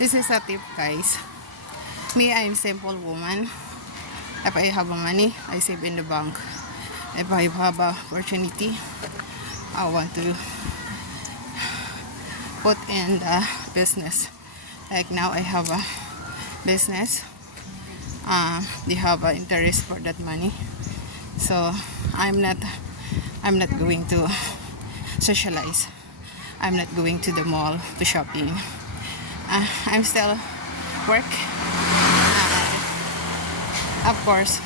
This is a tip, guys. Me, I'm simple woman. If I have money, I save in the bank. If I have a opportunity, I want to put in the business. Like now, I have a business. They have an interest for that money, so I'm not going to socialize. I'm not going to the mall to shopping. I'm still work. Of course,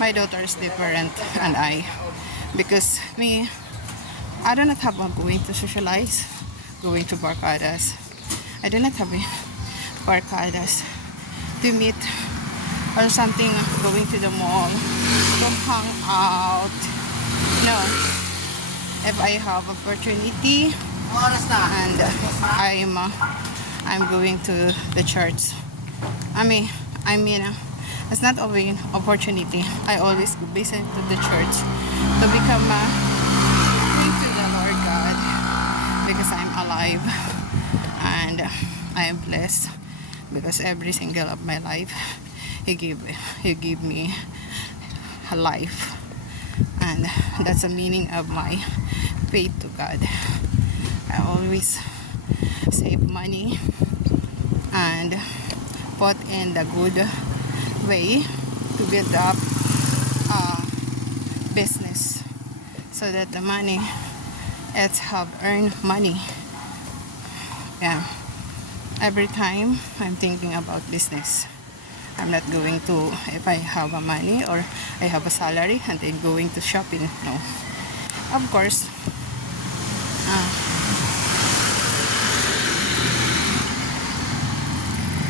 my daughter is different and because me, I do not have a going to socialize, going to barcadas. I do not have barcadas to meet or something, going to the mall to hang out. No, if I have opportunity and I'm going to the church. I mean, it's not only opportunity. I always listen to the church to become going to the Lord God, because I'm alive and I am blessed, because every single of my life He gave me a life, and that's the meaning of my faith to God. I always save money and put in the good way to build up business, so that the money it's have earned money. Yeah, every time I'm thinking about business. I'm not going to, if I have a money or I have a salary and I'm going to shopping. No, of course,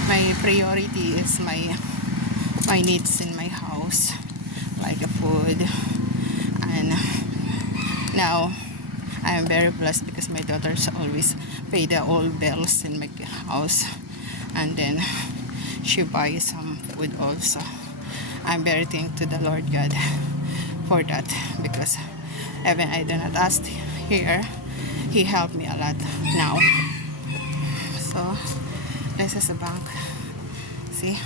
my priority is my needs in my house, like the food. And now I am very blessed because my daughters always pay the all bills in my house, and then she buys some food also. I'm very thankful to the Lord God for that, because even I do not ask here, He helped me a lot now. So this is a bank. See?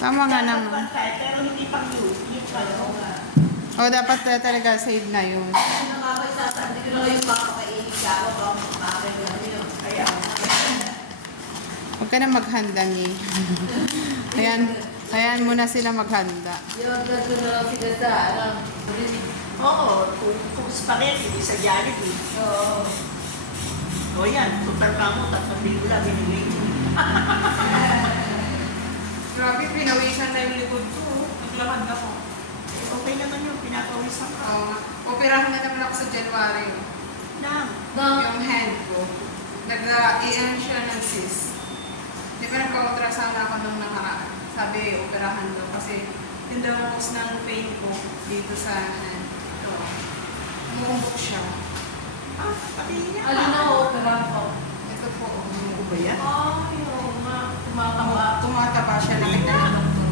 Tama nga naman. Pero hindi pang use. O, dapat talaga save na yun. Ano nga ba sasabi ko na kayo makakainin ka ako ba makakainin yun. Kaya Huwag ka na maghanda ni. Ayan muna sila maghanda. yung gano'n na lang sila sa oo, kung spaghetti sa Jollibee. Oo. O yan, super ka mo, 3 bila binigay ko. Grabe, pinawisan na yung likod ko. Naglakad ako. Okay naman yun, pinapawisan ka. Operahan na naman ako sa January. Yung hand ko. Nag-i-end siya ng cyst. Di ba nagpa-ultrasound ako nung nakaraan? Sabi, operahan daw. Kasi yun daw ang cause ng pain ko dito sa hand. Ito. Umuumbok siya. Pati niya. Alin na opera ko? Ito po. Ano ba yan? Ay, oo nga. Tumataba. Tumataba siya. Nakita na doktor.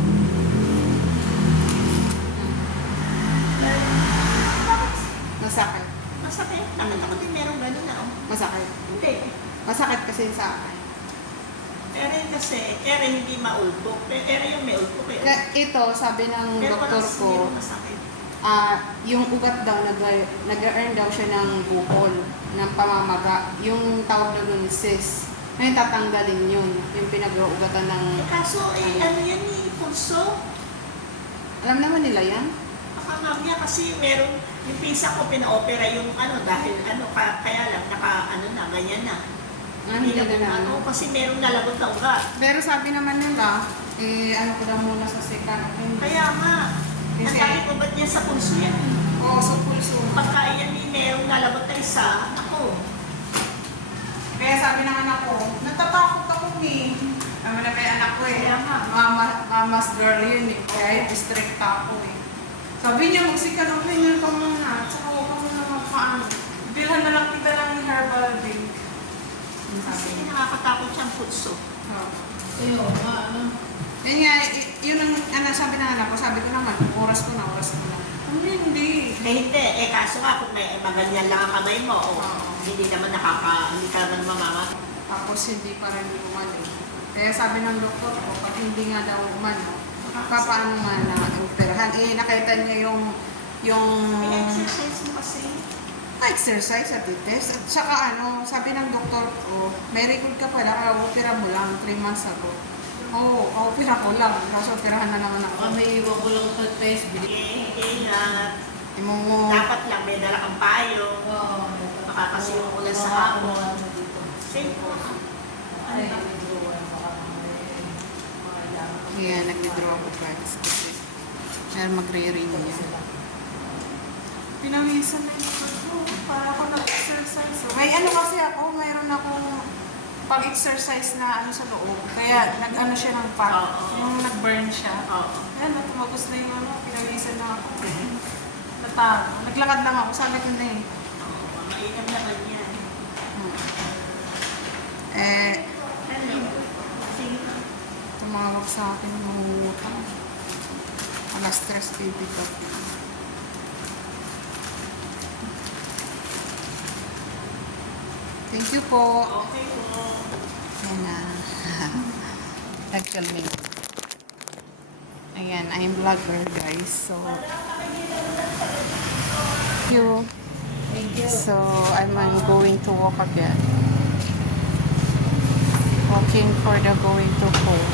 Masakit. Masakit. Nakita ko din meron gano'n na. Masakit. Hindi. Masakit kasi sa akin. Pero yun kasi, pero hindi maulpok. Pero yung may ulpok eh. Ito, sabi ng Pero doktor parang ko, meron masakit. yung ugat daw, nag-earn daw siya ng bukol, ng pamamaga. Yung tawag na nun, cyst. Ngayon tatanggalin yun, yung pinag-uugatan ng... Kaso, ano yan eh, pulso. Alam naman nila yan? Baka mamaya kasi meron, yung pinsa ko pina-opera yung ano, dahil ano, kaya lang, ganyan na. Hindi na Ano, kasi merong nalagot na ugat. Pero sabi naman nila, ano ko daw muna sa second opinion. Kaya nga, ang Kasi- dami ugat niya sa pulso yan. Oo, sa pulso. Pagka yan eh, merong nalagot na isa, ako. Kaya sabi ng anak ko, natatakot ako eh. Alam na kay anak ko eh. Kaya nga. Mama's girl yun eh. Kaya district ako eh. Sabi niya, mag-second opinion ka muna. Tsaka huwag ka muna magpaano. Bilhan na lang kita ng herbal drink. Kasi nakakatakot siyang pulso. Oh. Ayun, ano. Yan nga, yun ang sabi ng anak ko, sabi ko naman, oras ko na. Hindi. Eh hindi, kaso nga kung may maganyan lang ang kamay mo, Oo. Hindi naman hindi ka naman mamamatay. Tapos hindi pa rin umano. Kaya sabi ng doktor ko, pag hindi nga daw umano, paano nga na operahan? Eh, nakita niya yung Exercise mo kasi. exercise at test. At saka ano, sabi ng doktor ko, may record ka pala, kaya opera mo lang 3 months ago. Oo, opera ko lang. Kaso operahan na naman Baka ako. may iwan ko lang sa test. Hindi na. Mo, Dapat lang may dala kang payo. Oo. Baka kasi yung ulan sa hapon. Same po. Ano Ay, ba? withdrawan. Baka may kailangan ko. yeah, nag-withdraw ako guys. Kasi, dahil magre-ring niya. Pinawisan na yung ko. Para ako nag-exercise. May ano kasi ako, mayroon akong pag-exercise na ano sa loob. Kaya nag-ano siya ng fat. Oo. Yung nag-burn siya. Oo. Ayan, tumagos na yung ano, pinawisan na ako. Natago. Naglakad lang ako, sabi ko na eh. Mainam naman yan. Eh, Ano? Sige na. tumawag sa akin ng mga utang. Alas 3 baby ko. Thank you po. Okay po. Ayan na. Nag-film. Ayan, I'm vlogger guys. So, you. Thank you. So, I'm going to walk again. Walking for the going to home.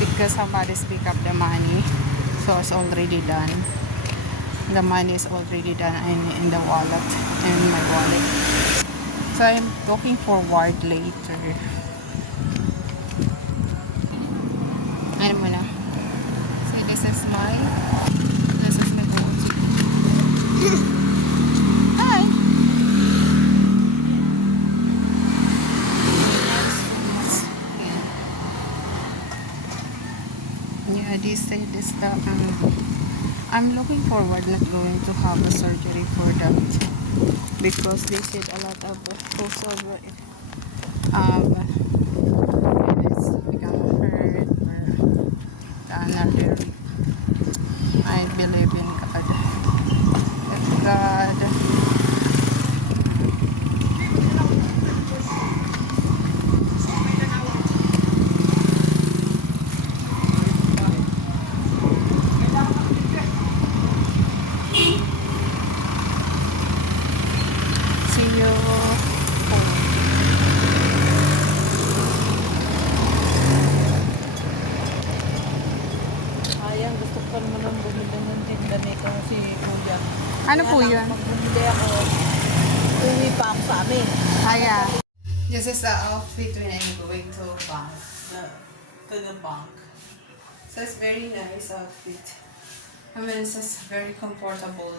Because somebody's pick up the money. So, it's already done. The money is already done in the wallet. In my wallet. So, I'm looking forward later. Ano muna? So, this is my goal. Hi! Yeah, this the I'm looking forward not going to have a surgery for that because they said a lot of when it's become hurt or another. I believe in God. If God see you. Sayang, gusto ko naman ng bumili ng tinda nito si Kuya. Ano po Kaya yun? lang, pag bumili ako, uwi pa ako sa amin. Aya. This is the outfit when I'm going to bank. To the bank. So it's very nice outfit. I mean, it's just very comfortable.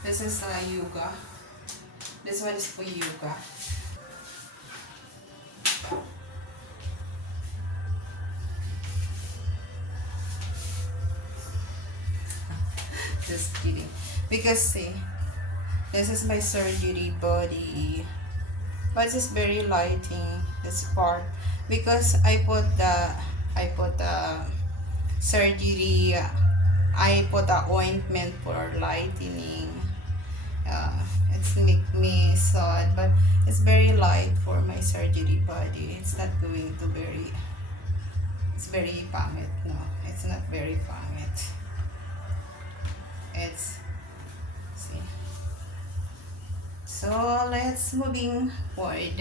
This is yoga. This one is for yoga. Just kidding. Because see, this is my surgery body. But it's very lighting this part because I put the surgery. I put the ointment for lightening. It's make me sad, but it's very light for my surgery body. It's not going to very. It's very pangit. No, it's not very pangit. It's see. So let's moving forward.